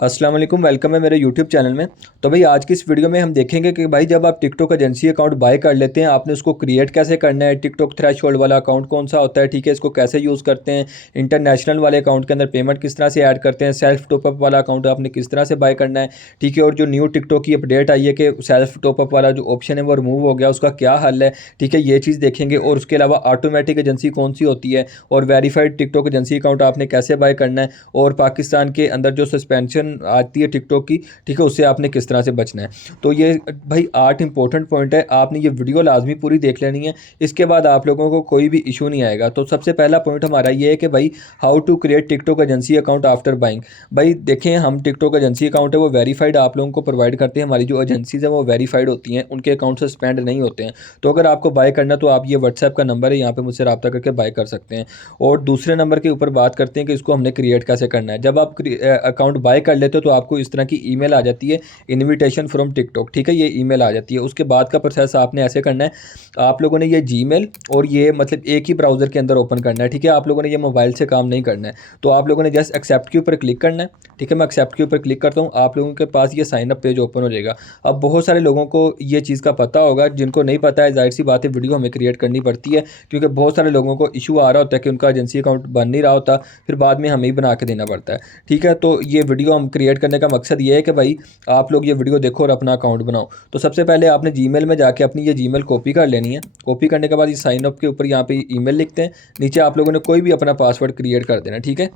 अस्सलाम वालेकुम, वेलकम है मेरे यूट्यूब चैनल में। तो भाई आज की इस वीडियो में हम देखेंगे कि भाई जब आप टिकटॉक एजेंसी अकाउंट बाय कर लेते हैं, आपने उसको क्रिएट कैसे करना है, टिकटॉक थ्रेशोल्ड वाला अकाउंट कौन सा होता है, ठीक है, इसको कैसे यूज़ करते हैं, इंटरनेशनल वाले अकाउंट के अंदर पेमेंट किस तरह से ऐड करते हैं, सेल्फ टॉपअप वाला अकाउंट आपने किस तरह से बाय करना है, ठीक है, और जो न्यू टिकटॉक की अपडेट आई है कि सेल्फ टॉपअप वाला जो ऑप्शन है वो रिमूव हो गया, उसका क्या हल है, ठीक है, ये चीज़ देखेंगे। और उसके अलावा ऑटोमेटिक एजेंसी कौन सी होती है और वेरीफाइड टिकटॉक एजेंसी अकाउंट आपने कैसे बाय करना है, और पाकिस्तान के अंदर जो सस्पेंशन आती है टिकटॉक की, ठीक है, उससे आपने किस तरह से बचना है। तो ये भाई 8 इंपॉर्टेंट पॉइंट है, आपने ये वीडियो लाजमी पूरी देख लेनी है, इसके बाद आप लोगों को कोई भी इशू नहीं आएगा। तो सबसे पहला पॉइंट हमारा ये है कि भाई how to create TikTok agency account after buying. भाई देखें, हम टिकटॉक एजेंसी अकाउंट है वो वेरीफाइड आप लोगों को प्रोवाइड करते हैं, हमारी जो एजेंसीज है वो वेरीफाइड होती हैं, उनके अकाउंट सस्पेंड नहीं होते हैं। तो अगर आपको बाय करना तो आप ये व्हाट्सएप का नंबर है, यहाँ पे मुझसे रब्ता करके बाय कर सकते हैं। और दूसरे नंबर के ऊपर बात करते हैं कि इसको हमने क्रिएट कैसे करना है। जब आप अकाउंट बाय कर लेते हो तो आपको इस तरह की ईमेल आ जाती है, इनविटेशन फ्रॉम टिकटॉक, ठीक है, ये ईमेल आ जाती है। उसके बाद का प्रोसेस आपने ऐसे करना है, आप लोगों ने ये जीमेल और ये मतलब एक ही ब्राउज़र के अंदर ओपन करना है, ठीक है, आप लोगों ने ये मोबाइल से काम नहीं करना है। तो आप लोगों ने जस्ट एक्सेप्ट के ऊपर क्लिक करना है, ठीक है, मैं एक्सेप्ट के ऊपर क्लिक करता हूँ, आप लोगों के पास ये साइन अप पेज ओपन हो जाएगा। अब बहुत सारे लोगों को ये चीज़ का पता होगा, जिनको नहीं पता है जाहिर सी बात है वीडियो हमें क्रिएट करनी पड़ती है, क्योंकि बहुत सारे लोगों को इशू आ रहा होता है कि उनका एजेंसी अकाउंट बन नहीं रहा होता, फिर बाद में हमें ही बना के देना पड़ता है, ठीक है। तो ये वीडियो हम क्रिएट करने का मकसद ये है कि भाई आप लोग ये वीडियो देखो और अपना अकाउंट बनाओ। तो सबसे पहले आपने जीमेल में जाके अपनी ये जीमेल कॉपी कर लेनी है। कॉपी करने के बाद ये साइन अप के ऊपर यहाँ पे ईमेल लिखते हैं, नीचे आप लोगों ने कोई भी अपना पासवर्ड क्रिएट कर देना, ठीक है।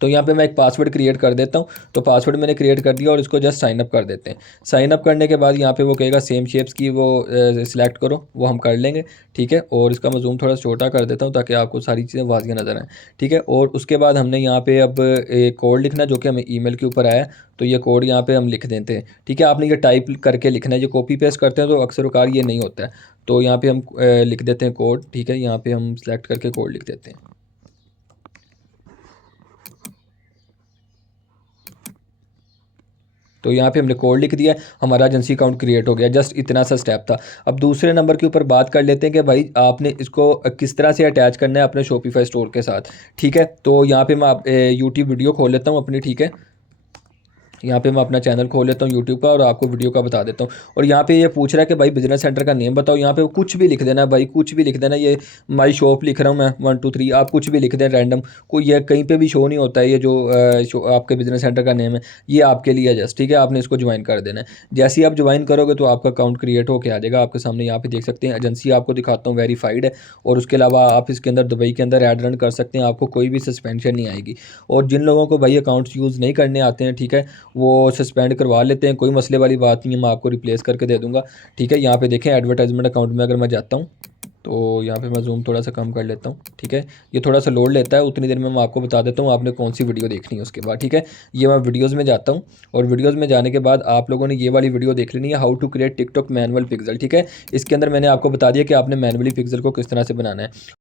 तो यहाँ पे मैं एक पासवर्ड क्रिएट कर देता हूँ। तो पासवर्ड मैंने क्रिएट कर दिया और इसको जस्ट साइन अप कर देते हैं। साइन अप करने के बाद यहाँ पे वो कहेगा सेम शेप्स की वो सिलेक्ट करो, वो हम कर लेंगे, ठीक है। और इसका मैं जूम थोड़ा छोटा कर देता हूँ ताकि आपको सारी चीज़ें वाज़िह नज़र आएँ, ठीक है। और उसके बाद हमने यहाँ पे अब एक कोड लिखना जो कि हमें ईमेल के ऊपर आया, तो ये कोड यहाँ पे हम लिख देते हैं, ठीक है। आपने ये टाइप करके लिखना है, जो कॉपी पेस्ट करते हैं तो अक्सर उकार ये नहीं होता है। तो यहाँ पे हम लिख देते हैं कोड, ठीक है, यहाँ पे हम सेलेक्ट करके कोड लिख देते हैं। तो यहाँ पे हमने कोड लिख दिया, हमारा एजेंसी अकाउंट क्रिएट हो गया। जस्ट इतना सा स्टेप था। अब दूसरे नंबर के ऊपर बात कर लेते हैं कि भाई आपने इसको किस तरह से अटैच करना है अपने शॉपिफाई स्टोर के साथ, ठीक है। तो यहाँ पे मैं यूट्यूब वीडियो खोल लेता हूँ अपनी, ठीक है। यहाँ पे मैं अपना चैनल खोल लेता हूँ यूट्यूब का और आपको वीडियो का बता देता हूँ। और यहाँ पे ये पूछ रहा है कि भाई बिजनेस सेंटर का नेम बताओ, यहाँ पे कुछ भी लिख देना भाई, कुछ भी लिख देना। ये माई शॉप लिख रहा हूँ मैं 1 2 3, आप कुछ भी लिख दें रैंडम, कोई ये कहीं पे भी शो नहीं होता है। ये जो आपके बिजनेस सेंटर का नेम है ये आपके लिए जस्ट, ठीक है, आपने इसको ज्वाइन कर देना है। जैसे ही आप ज्वाइन करोगे तो आपका अकाउंट क्रिएट होकर आ जाएगा आपके सामने। यहाँ पे देख सकते हैं एजेंसी आपको दिखाता हूँ, वेरीफाइड है। और उसके अलावा आप इसके अंदर दुबई के अंदर ऐड रन कर सकते हैं, आपको कोई भी सस्पेंशन नहीं आएगी। और जिन लोगों को भाई अकाउंट्स यूज़ नहीं करने आते हैं, ठीक है, वो सस्पेंड करवा लेते हैं, कोई मसले वाली बात नहीं है, मैं आपको रिप्लेस करके दे दूंगा, ठीक है। यहाँ पे देखें एडवर्टाइजमेंट अकाउंट में अगर मैं जाता हूँ तो यहाँ पे मैं जूम थोड़ा सा कम कर लेता हूँ, ठीक है। ये थोड़ा सा लोड लेता है, उतनी देर में मैं आपको बता देता हूँ आपने कौन सी वीडियो देखनी है उसके बाद, ठीक है। ये मैं वीडियोज़ में जाता हूँ और वीडियोज़ में जाने के बाद आप लोगों ने ये वाली वीडियो देख लेनी है, how to create TikTok manual pixel, ठीक है। इसके अंदर मैंने आपको बता दिया कि आपने मैनुअली पिक्सल को किस तरह से बनाना है।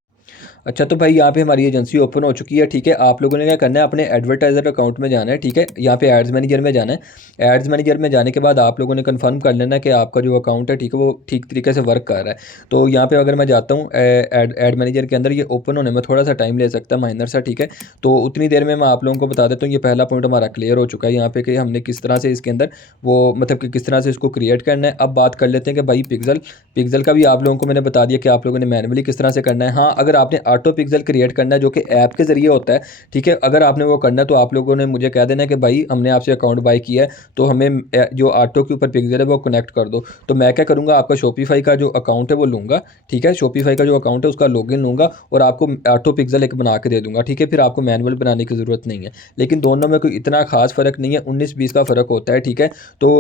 अच्छा, तो भाई यहाँ पे हमारी एजेंसी ओपन हो चुकी है, ठीक है। आप लोगों ने क्या करना है, अपने एडवर्टाइजर अकाउंट में जाना है, ठीक है। यहाँ पे एड्स मैनेजर में जाना है। एड्स मैनेजर में जाने के बाद आप लोगों ने कंफर्म कर लेना है कि आपका जो अकाउंट है, ठीक है, वो ठीक तरीके से वर्क कर रहा है। तो यहाँ पे अगर मैं जाता हूँ एड मैनेजर के अंदर, ये ओपन होने में थोड़ा सा टाइम ले सकता है, माइनर सा, ठीक है। तो उतनी देर में मैं आप लोगों को बता देता हूँ, ये पहला पॉइंट हमारा क्लियर हो चुका है यहाँ पे कि हमने किस तरह से इसके अंदर वो मतलब कि किस तरह से इसको क्रिएट करना है। अब बात कर लेते हैं कि भाई पिक्सल पिक्सल का भी आप लोगों को मैंने बता दिया कि आप लोगों ने मैनुअली किस तरह से करना है। हाँ, अगर आपने ऑटो पिक्सल क्रिएट करना है जो कि ऐप के ज़रिए होता है, ठीक है, अगर आपने वो करना है तो आप लोगों ने मुझे कह देना है कि भाई हमने आपसे अकाउंट बाय किया है, तो हमें जो ऑटो के ऊपर पिक्सल है वो कनेक्ट कर दो। तो मैं क्या करूँगा, आपका शॉपिफाई का जो अकाउंट है वो लूँगा, ठीक है, शॉपिफाई का जो अकाउंट है उसका लॉगिन लूँगा और आपको ऑटो पिक्सल एक बना के दे दूँगा, ठीक है। फिर आपको मैनुअल बनाने की ज़रूरत नहीं है। लेकिन दोनों में कोई इतना खास फ़र्क नहीं है, 19-20 का फ़र्क होता है, ठीक है। तो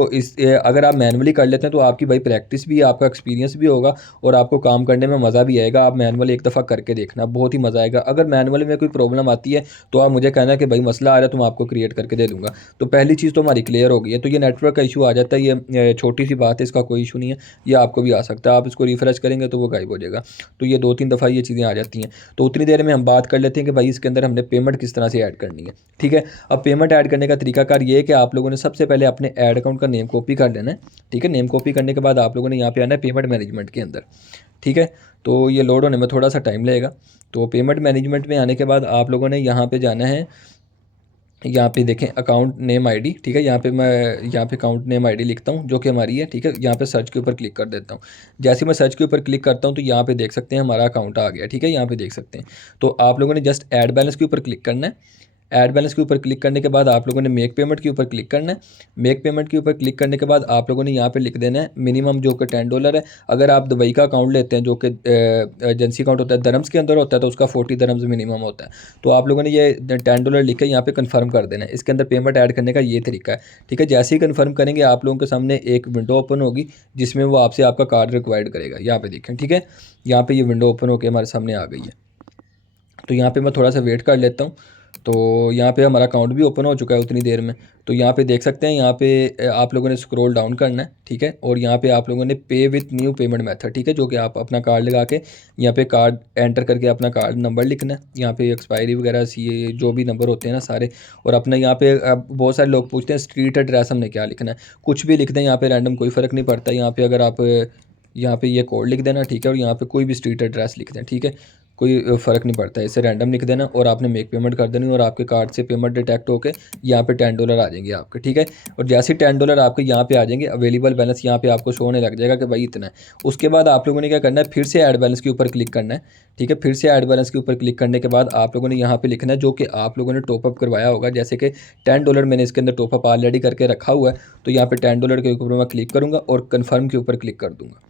अगर आप मैनुअली कर लेते हैं तो आपकी भाई प्रैक्टिस भी, आपका एक्सपीरियंस भी होगा और आपको काम करने में मज़ा भी आएगा। आप मैनुअल एक दफ़ा करके देखना, बहुत ही मज़ा आएगा। अगर मैनुअल में कोई प्रॉब्लम आती है तो आप मुझे कहना कि भाई मसला आ रहा है, तो मैं आपको क्रिएट करके दे दूँगा। तो पहली चीज़ तो हमारी क्लियर हो गई है। तो ये नेटवर्क का इशू आ जाता है, ये छोटी सी बात है, इसका कोई इशू नहीं है, ये आपको भी आ सकता है। आप इसको रिफ्रेश करेंगे तो वो गायब हो जाएगा। तो ये 2-3 दफ़ा ये चीज़ें आ जाती हैं। तो उतनी देर में हम बात कर लेते हैं कि भाई इसके अंदर हमने पेमेंट किस तरह से ऐड करनी है, ठीक है। अब पेमेंट ऐड करने का तरीकाकार ये है कि आप लोगों ने सबसे पहले अपने ऐड अकाउंट का नेम कॉपी कर लेना है, ठीक है। नेम कॉपी करने के बाद आप लोगों ने यहाँ पे आना है पेमेंट मैनेजमेंट के अंदर, ठीक है। तो ये लोड होने में थोड़ा सा टाइम लगेगा। तो पेमेंट मैनेजमेंट में आने के बाद आप लोगों ने यहाँ पे जाना है यहाँ पे देखें अकाउंट नेम आईडी, ठीक है। यहाँ पे मैं यहाँ पे अकाउंट नेम आईडी लिखता हूँ जो कि हमारी है, ठीक है। यहाँ पे सर्च के ऊपर क्लिक कर देता हूँ। जैसे मैं सर्च के ऊपर क्लिक करता हूँ तो यहाँ पे देख सकते हैं हमारा अकाउंट आ गया, ठीक है। यहाँ पे देख सकते हैं। तो आप लोगों ने जस्ट ऐड बैलेंस के ऊपर क्लिक करना है। ऐड बैलेंस के ऊपर क्लिक करने के बाद आप लोगों ने मेक पेमेंट के ऊपर क्लिक करना है। मेक पेमेंट के ऊपर क्लिक करने के बाद आप लोगों ने यहाँ पे लिख देना है मिनिमम जो कि $10 है। अगर आप दुबई का अकाउंट लेते हैं जो कि एजेंसी अकाउंट होता है दरम्स के अंदर होता है तो उसका 40 दरम्स मिनिमम होता है। तो आप लोगों ने ये $10 लिख के यहाँ पे कन्फर्म कर देना है। इसके अंदर पेमेंट ऐड करने का ये तरीका है, ठीक है। जैसे ही कन्फर्म करेंगे आप लोगों के सामने एक विंडो ओपन होगी जिसमें वो आपसे आपका कार्ड रिक्वायर्ड करेगा। यहाँ पे देखें, ठीक है। यहाँ पे ये विंडो ओपन होकर हमारे सामने आ गई है। तो यहाँ पे मैं थोड़ा सा वेट कर लेता हूँ। तो यहाँ पे हमारा अकाउंट भी ओपन हो चुका है उतनी देर में। तो यहाँ पे देख सकते हैं, यहाँ पे आप लोगों ने स्क्रॉल डाउन करना है, ठीक है। और यहाँ पे आप लोगों ने पे विथ न्यू पेमेंट मेथड, ठीक है, जो कि आप अपना कार्ड लगा के यहाँ पे कार्ड एंटर करके अपना कार्ड नंबर लिखना है। यहाँ पे एक्सपायरी वगैरह सी जो भी नंबर होते हैं ना सारे। और अपना यहाँ पे बहुत सारे लोग पूछते हैं स्ट्रीट एड्रेस हमने क्या लिखना है। कुछ भी लिख दें यहाँ पे रैंडम, कोई फ़र्क नहीं पड़ता। यहाँ पे अगर आप यहाँ पे ये कोड लिख देना, ठीक है। और यहाँ पे कोई भी स्ट्रीट एड्रेस लिख दें, ठीक है, कोई फ़र्क नहीं पड़ता। इसे रैंडम लिख देना और आपने मेक पेमेंट कर देनी और आपके कार्ड से पेमेंट डिटेक्ट होकर यहाँ पे $10 आ जाएंगे आपके, ठीक है। और जैसे $10 आपके यहाँ पे आ जाएंगे अवेलेबल बैलेंस यहाँ पे आपको शो होने लग जाएगा कि भाई इतना है। उसके बाद आप लोगों ने क्या करना है, फिर से ऐड बैलेंस के ऊपर क्लिक करना है, ठीक है। फिर से ऐड बैलेंस के ऊपर क्लिक करने के बाद आप लोगों ने यहाँ पे लिखना है जो कि आप लोगों ने टॉपअप करवाया होगा। जैसे कि $10 मैंने इसके अंदर टॉपअप ऑलरेडी करके रखा हुआ है। तो यहाँ पे $10 के ऊपर मैं क्लिक करूँगा और कन्फर्म के ऊपर क्लिक कर दूँगा।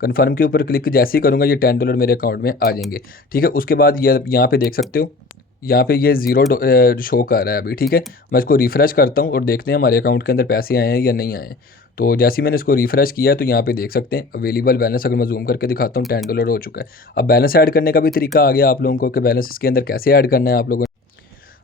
कन्फर्म के ऊपर क्लिक जैसे ही करूँगा ये $10 मेरे अकाउंट में आ जाएंगे, ठीक है। उसके बाद ये यहाँ पे देख सकते हो, यहाँ पे ये ज़ीरो शो कर रहा है अभी, ठीक है। मैं इसको रिफ़्रेश करता हूँ और देखते हैं हमारे अकाउंट के अंदर पैसे आए हैं या नहीं आए हैं। तो जैसे ही मैंने इसको रिफ़्रेश किया है तो यहाँ पे देख सकते हैं अवेलेबल बैलेंस, अगर मैं जूम करके दिखाता हूँ $10 हो चुका है। अब बैलेंस ऐड करने का भी तरीका आ गया आप लोगों को कि बैलेंस इसके अंदर कैसे ऐड करना है आप लोगों।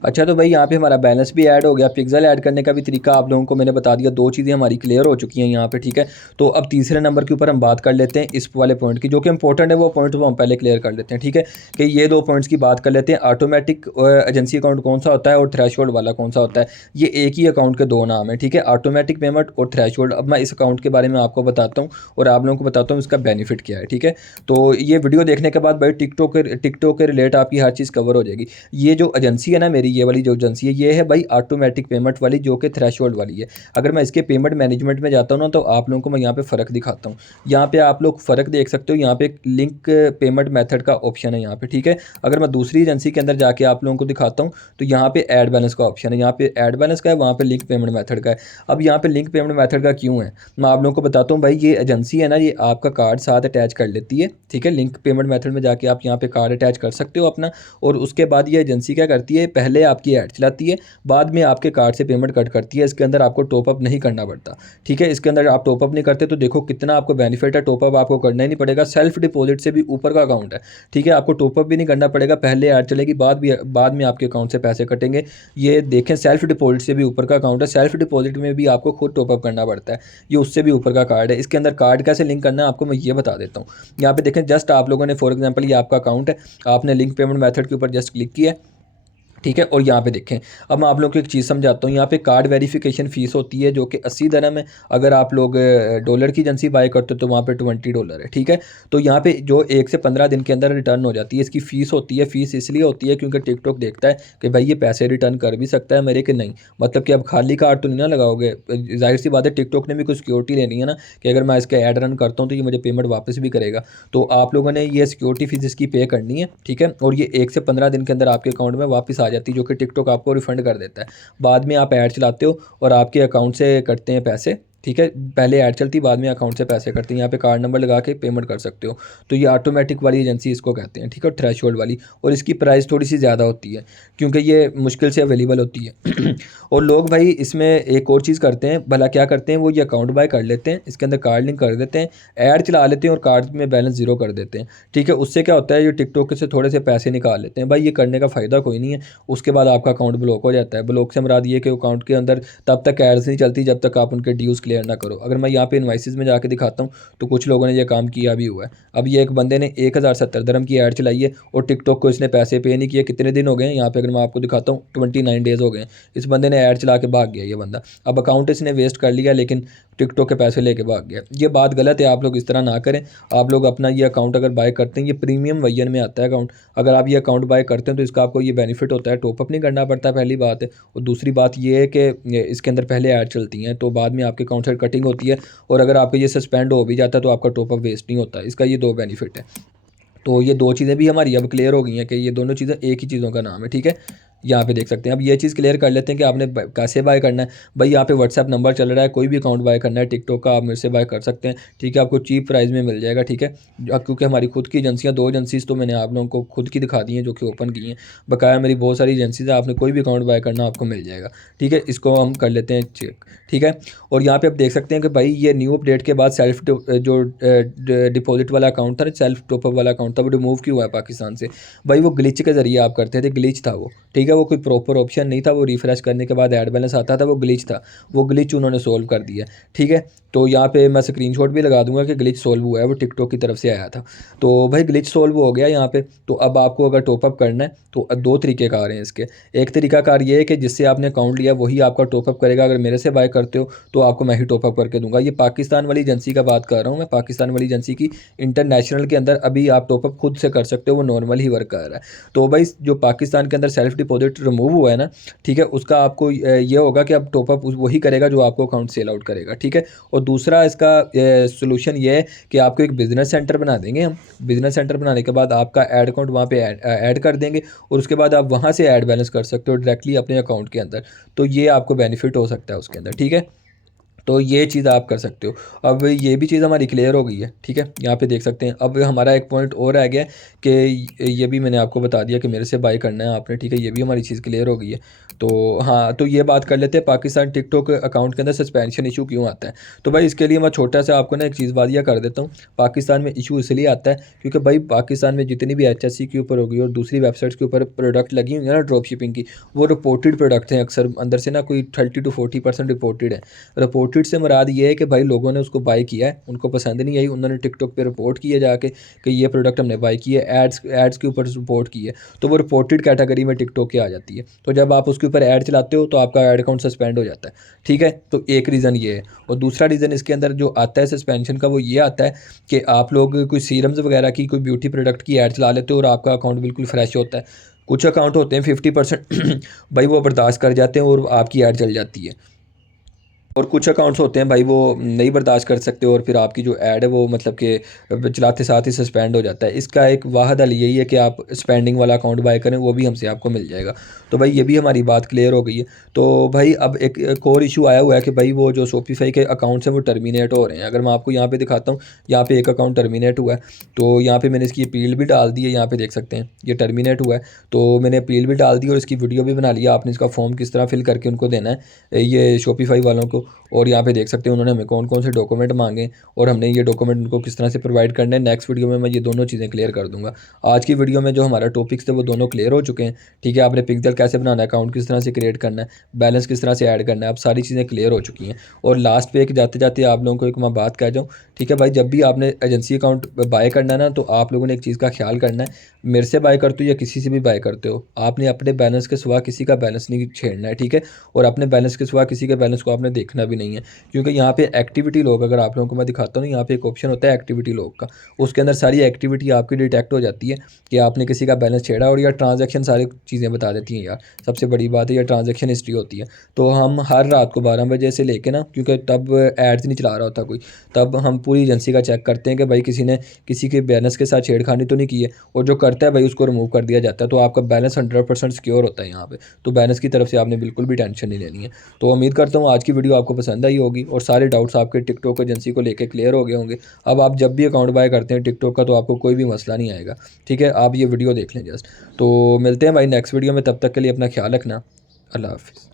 अच्छा, तो भाई यहाँ पे हमारा बैलेंस भी ऐड हो गया। पिक्सल ऐड करने का भी तरीका आप लोगों को मैंने बता दिया। दो चीज़ें हमारी क्लियर हो चुकी हैं यहाँ पे, ठीक है। तो अब तीसरे नंबर के ऊपर हम बात कर लेते हैं इस वाले पॉइंट की, जो कि इंपॉर्टेंट है। वो पॉइंट वो हम पहले क्लियर कर लेते हैं, ठीक है। कि ये दो पॉइंट्स की बात कर लेते हैं। ऑटोमेटिक एजेंसी अकाउंट कौन सा होता है और थ्रेशोल्ड वाला कौन सा होता है। ये एक ही अकाउंट के दो नाम है, ठीक है, ऑटोमेटिक पेमेंट और थ्रेशोल्ड। अब मैं इस अकाउंट के बारे में आपको बताता हूँ और आप लोगों को बताता हूँ इसका बेनिफिट क्या है, ठीक है। तो ये वीडियो देखने के बाद भाई टिकटॉक के रिलेट आपकी हर चीज़ कवर हो जाएगी। ये जो एजेंसी है ना मेरी, ये वाली जो एजेंसी है ये है भाई ऑटोमेटिक पेमेंट वाली, जो कि थ्रेशोल्ड वाली है। अगर मैं इसके पेमेंट मैनेजमेंट में जाता हूँ ना तो आप लोगों को मैं यहाँ पे फ़र्क दिखाता हूँ। यहाँ पे आप लोग फ़र्क देख सकते हो। यहाँ पे लिंक पेमेंट मेथड का ऑप्शन है यहाँ पे, ठीक है। अगर मैं दूसरी एजेंसी के अंदर जाके आप लोगों को दिखाता हूँ तो यहाँ पे ऐड बैलेंस का ऑप्शन है। यहाँ पे ऐड बैलेंस का है, वहाँ पे लिंक पेमेंट मेथड का है। अब यहाँ पे लिंक पेमेंट मेथड का क्यों है मैं आप लोगों को बताता हूँ। भाई ये एजेंसी है ना, ये आपका कार्ड साथ अटैच कर लेती है, ठीक है। लिंक पेमेंट मेथड में जाके आप यहाँ पे कार्ड अटैच कर सकते हो अपना। और उसके बाद ये एजेंसी क्या करती है, पहले आपकी ऐड चलाती है, बाद में आपके कार्ड से पेमेंट कट करती है। इसके अंदर आपको टॉपअप नहीं करना पड़ता, ठीक है। इसके अंदर आप टॉपअप नहीं करते तो देखो कितना आपको बेनिफिट है। टॉपअप आपको करना ही नहीं पड़ेगा। सेल्फ डिपॉजिट से भी ऊपर का अकाउंट है, ठीक है। आपको टॉपअप भी नहीं करना पड़ेगा। पहले ऐड चलेगी, बाद में आपके अकाउंट से पैसे कटेंगे। ये देखें सेल्फ डिपॉजिट से भी ऊपर का अकाउंट है। सेल्फ डिपॉजिट में भी आपको खुद टॉपअप करना पड़ता है। ये उससे भी ऊपर का कार्ड है। इसके अंदर कार्ड कैसे लिंक करना है आपको मैं ये बता देता हूँ। यहाँ पे देखें, जस्ट आप लोगों ने फॉर एग्जाम्पल ये आपका अकाउंट है, आपने लिंक पेमेंट मेथड के ऊपर जस्ट क्लिक किया, ठीक है। और यहाँ पे देखें, अब मैं आप लोगों को एक चीज़ समझाता हूँ। यहाँ पे कार्ड वेरिफिकेशन फ़ीस होती है जो कि 80 दरहम है। अगर आप लोग डॉलर की एजेंसी बाय करते हो तो वहाँ पे $20 है, ठीक है। तो यहाँ पे जो 1 से 15 दिन के अंदर रिटर्न हो जाती है। इसकी फ़ीस होती है। फ़ीस इसलिए होती है क्योंकि टिकटॉक देखता है कि भाई ये पैसे रिटर्न कर भी सकता है मेरे कि नहीं। मतलब कि अब खाली कार्ड तो नहीं ना लगाओगे। जाहिर सी बात है टिकटॉक ने भी कुछ सिक्योरिटी लेनी है ना, कि अगर मैं इसका ऐड रन करता हूँ तो ये मुझे पेमेंट वापस भी करेगा। तो आप लोगों ने ये सिक्योरिटी फ़ीस इसकी पे करनी है, ठीक है। और ये 1 से 15 दिन के अंदर आपके अकाउंट में वापस आ जाती है, जो कि टिकटॉक आपको रिफंड कर देता है। बाद में आप ऐड चलाते हो और आपके अकाउंट से कटते हैं पैसे, ठीक है। पहले ऐड चलती, बाद में अकाउंट से पैसे कटते हैं। यहाँ पे कार्ड नंबर लगा के पेमेंट कर सकते हो। तो ये ऑटोमेटिक वाली एजेंसी इसको कहते हैं, ठीक है, थ्रेशोल्ड वाली। और इसकी प्राइस थोड़ी सी ज़्यादा होती है क्योंकि ये मुश्किल से अवेलेबल होती है। और लोग भाई इसमें एक और चीज़ करते हैं, भला क्या करते हैं, वो ये अकाउंट बाय कर लेते हैं, इसके अंदर कार्ड लिंक कर देते हैं, ऐड चला लेते हैं और कार्ड में बैलेंस ज़ीरो कर देते हैं, ठीक है। उससे क्या होता है, ये टिकटॉक से थोड़े से पैसे निकाल लेते हैं। भाई ये करने का फ़ायदा कोई नहीं है। उसके बाद आपका अकाउंट ब्लॉक हो जाता है। ब्लॉक से मुराद ये कि अकाउंट के अंदर तब तक एड्स नहीं चलती जब तक आप उनके ड्यूज़ क्लियर ना करो। अगर मैं यहाँ पे इनवाइसेस में जाके दिखाता हूँ तो कुछ लोगों ने ये काम किया भी हुआ है। अब ये एक बंदे ने 1070 दरहम की ऐड चलाई है और टिकटॉक को इसने पैसे पे नहीं किए। कितने दिन हो गए हैं यहाँ पे, अगर मैं आपको दिखाता हूँ 29 डेज़ हो गए हैं। इस बंदे ने ऐड चला के भाग गया ये बंदा। अब अकाउंट इसने वेस्ट कर लिया, लेकिन टिकटॉक के पैसे लेके भाग गया। ये बात गलत है, आप लोग इस तरह ना करें। आप लोग अपना ये अकाउंट अगर बाय करते हैं, ये प्रीमियम वर्जन में आता है अकाउंट, अगर आप ये अकाउंट बाय करते हैं तो इसका आपको ये बेनिफिट होता है, टॉपअप नहीं करना पड़ता, पहली बात है। और दूसरी बात ये है कि इसके अंदर पहले ऐड चलती हैं तो बाद में आपके अकाउंट से कटिंग होती है, और अगर आपका ये सस्पेंड हो भी जाता है तो आपका टॉपअप वेस्ट नहीं होता। इसका ये दो बेनिफिट है। तो ये दो चीज़ें भी हमारी अब क्लियर हो गई हैं कि ये दोनों चीज़ें एक ही चीज़ों का नाम है, ठीक है। यहाँ पे देख सकते हैं। अब ये चीज़ क्लियर कर लेते हैं कि आपने कैसे बाय करना है। भाई यहाँ पे व्हाट्सएप नंबर चल रहा है, कोई भी अकाउंट बाय करना है टिकटॉक का आप मेरे से बाय कर सकते हैं, ठीक है। आपको चीप प्राइस में मिल जाएगा, ठीक है। क्योंकि हमारी खुद की एजेंसियाँ, दो एजेंसीज तो मैंने आप लोगों को खुद की दिखा दी हैं जो कि ओपन की हैं। बकाया मेरी बहुत सारी एजेंसीज है, आपने कोई भी अकाउंट बाय करना आपको मिल जाएगा, ठीक है। इसको हम कर लेते हैं चेक, ठीक है। और यहाँ पे आप देख सकते हैं कि भाई ये न्यू अपडेट के बाद सेल्फ जो डिपॉजिट वाला अकाउंट था, सेल्फ टॉपअप वाला अकाउंट था, वो रिमूव क्यों हुआ है पाकिस्तान से। भाई वो ग्लिच के ज़रिए आप करते थे, ग्लिच था वो, ठीक है। वो कोई प्रॉपर ऑप्शन नहीं था, वो रिफ्रेश करने के बाद ऐड बैलेंस आता था, वो ग्लिच था। वो ग्लिच उन्होंने सोल्व कर दिया, ठीक है। तो यहाँ पे मैं स्क्रीनशॉट भी लगा दूंगा कि ग्लिच सोल्व हुआ है, वो टिकटॉक की तरफ से आया था। तो भाई ग्लिच सोल्व हो गया यहाँ पे। तो अब आपको अगर टॉपअप करना है तो दो तरीक़ेकार हैं इसके। एक तरीकाकार ये है कि जिससे आपने अकाउंट लिया वही आपका टॉपअप करेगा। अगर मेरे से बाय करते हो तो आपको मैं ही टॉपअप करके दूंगा। ये पाकिस्तान वाली एजेंसी का बात कर रहा हूँ मैं, पाकिस्तान वाली एजेंसी की। इंटरनेशनल के अंदर अभी आप टॉपअप खुद से कर सकते हो, वो नॉर्मल ही वर्क कर रहा है। तो भाई जो पाकिस्तान के अंदर सेल्फ डिपॉजिट रिमूव हुआ है ना, ठीक है, उसका आपको ये होगा कि अब टॉपअप वही करेगा जो आपको अकाउंट सेल आउट करेगा, ठीक है। और दूसरा इसका सोल्यूशन ये है कि आपको एक बिज़नेस सेंटर बना देंगे हम। बिज़नेस सेंटर बनाने के बाद आपका ऐड अकाउंट वहाँ पे ऐड कर देंगे, और उसके बाद आप वहाँ से ऐड बैलेंस कर सकते हो डायरेक्टली अपने अकाउंट के अंदर। तो ये आपको बेनिफिट हो सकता है उसके अंदर, ठीक है। तो ये चीज़ आप कर सकते हो। अब ये भी चीज़ हमारी क्लियर हो गई है, ठीक है। यहाँ पे देख सकते हैं। अब हमारा एक पॉइंट और रह गया कि ये भी मैंने आपको बता दिया कि मेरे से बाय करना है आपने, ठीक है। ये भी हमारी चीज़ क्लियर हो गई है। तो हाँ, तो ये बात कर लेते हैं पाकिस्तान टिकटॉक अकाउंट के अंदर सस्पेंशन इशू क्यों आता है। तो भाई इसके लिए मैं छोटा सा आपको ना एक चीज़ वादिया कर देता हूँ। पाकिस्तान में इशू इसलिए आता है क्योंकि भाई पाकिस्तान में जितनी भी HSC के ऊपर होगी और दूसरी वेबसाइट्स के ऊपर प्रोडक्ट लगी हुई है ना ड्रॉप शिपिंग की, वो रिपोर्टेड प्रोडक्ट हैं अक्सर, अंदर से ना कोई 30 to 40% रिपोर्टेड है। रिपोर्टेड से मुराद ये है कि भाई लोगों ने उसको बाय किया है, उनको पसंद नहीं आई, उन्होंने टिकटॉक पे रिपोर्ट किया जाके कि ये प्रोडक्ट हमने बाय किया है, एड्स के ऊपर रिपोर्ट की है, तो वो रिपोर्टेड कैटेगरी में टिकटॉक के आ जाती है। तो जब आप उसके ऊपर ऐड चलाते हो तो आपका ऐड अकाउंट सस्पेंड हो जाता है, ठीक है। तो एक रीज़न ये है। और दूसरा रीज़न इसके अंदर जो आता है सस्पेंशन का, वो ये आता है कि आप लोग कोई सीरम्स वगैरह की, कोई ब्यूटी प्रोडक्ट की ऐड चला लेते हो और आपका अकाउंट बिल्कुल फ्रेश होता है। कुछ अकाउंट होते हैं 50% भाई वो बर्दाश्त कर जाते हैं और आपकी ऐड चल जाती है। और कुछ अकाउंट्स होते हैं भाई वो नहीं बर्दाश्त कर सकते और फिर आपकी जो ऐड है वो मतलब कि चलाते साथ ही सस्पेंड हो जाता है। इसका एक वाहद हल यही है कि आप स्पेंडिंग वाला अकाउंट बाय करें, वो भी हमसे आपको मिल जाएगा। तो भाई ये भी हमारी बात क्लियर हो गई है। तो भाई अब एक और इशू आया हुआ है कि भाई वो जो शॉपिफाई के अकाउंट्स हैं वो टर्मिनेट हो रहे हैं। अगर मैं आपको यहाँ पे दिखाता हूँ, यहाँ पे एक अकाउंट टर्मिनेट हुआ है, तो यहाँ पे मैंने इसकी अपील भी डाल दी है। यहाँ पे देख सकते हैं ये टर्मिनेट हुआ है, तो मैंने अपील भी डाल दी और इसकी वीडियो भी बना लिया। आपने इसका फॉर्म किस तरह फिल करके उनको देना है ये शॉपिफाई वालों को। और यहाँ पे देख सकते हैं उन्होंने हमें कौन कौन से डॉक्यूमेंट मांगे और हमने ये डॉक्यूमेंट उनको किस तरह से प्रोवाइड करने हैं। नेक्स्ट वीडियो में मैं ये दोनों चीज़ें क्लियर कर दूंगा। आज की वीडियो में जो हमारा टॉपिक्स थे वो दोनों क्लियर हो चुके हैं, ठीक है। आपने पिक्सल कैसे बनाना है, अकाउंट किस तरह से क्रिएट करना है, बैलेंस किस तरह से ऐड करना है, अब सारी चीज़ें क्लियर हो चुकी हैं। और लास्ट पे एक जाते जाते आप लोगों को एक मैं बात कह जाऊँ, ठीक है भाई, जब भी आपने एजेंसी अकाउंट बाय करना है ना, तो आप लोगों ने एक चीज़ का ख्याल करना है। मेरे से बाय करते हो या किसी से भी बाय करते हो, आपने अपने बैलेंस के सिवा किसी का बैलेंस नहीं छेड़ना है, ठीक है। और अपने बैलेंस के सिवा किसी के बैलेंस को आपने देखना भी नहीं है, क्योंकि यहाँ पे एक्टिविटी लॉग, अगर आप लोगों को मैं दिखाता हूँ, यहाँ पे एक ऑप्शन होता है एक्टिविटी लॉग का, उसके अंदर सारी एक्टिविटी आपकी डिटेक्ट हो जाती है कि आपने किसी का बैलेंस छेड़ा। और या ट्रांजैक्शन सारी चीज़ें बता देती हैं यार, सबसे बड़ी बात है, या ट्रांजैक्शन हिस्ट्री होती है। तो हम हर रात को 12 बजे से लेके ना, क्योंकि तब एड्स नहीं चला रहा होता कोई, तब हम पूरी एजेंसी का चेक करते हैं कि भाई किसी ने किसी के बैलेंस के साथ छेड़खानी तो नहीं की है, और जो करता है भाई उसको रिमूव कर दिया जाता है। तो आपका बैलेंस 100% सिक्योर होता है यहाँ पे। तो बैलेंस की तरफ से आपने बिल्कुल भी टेंशन नहीं लेनी है। तो उम्मीद करता हूँ आज की वीडियो आपको पसंद आई होगी और सारे डाउट्स आपके टिकटॉक एजेंसी को लेकर क्लियर हो गए होंगे। अब आप जब भी अकाउंट बाय करते हैं टिकटॉक का, तो आपको कोई भी मसला नहीं आएगा, ठीक है। आप ये वीडियो देख लें जस्ट। तो मिलते हैं भाई नेक्स्ट वीडियो में, तब तक के लिए अपना ख्याल रखना। अल्लाह हाफिज़।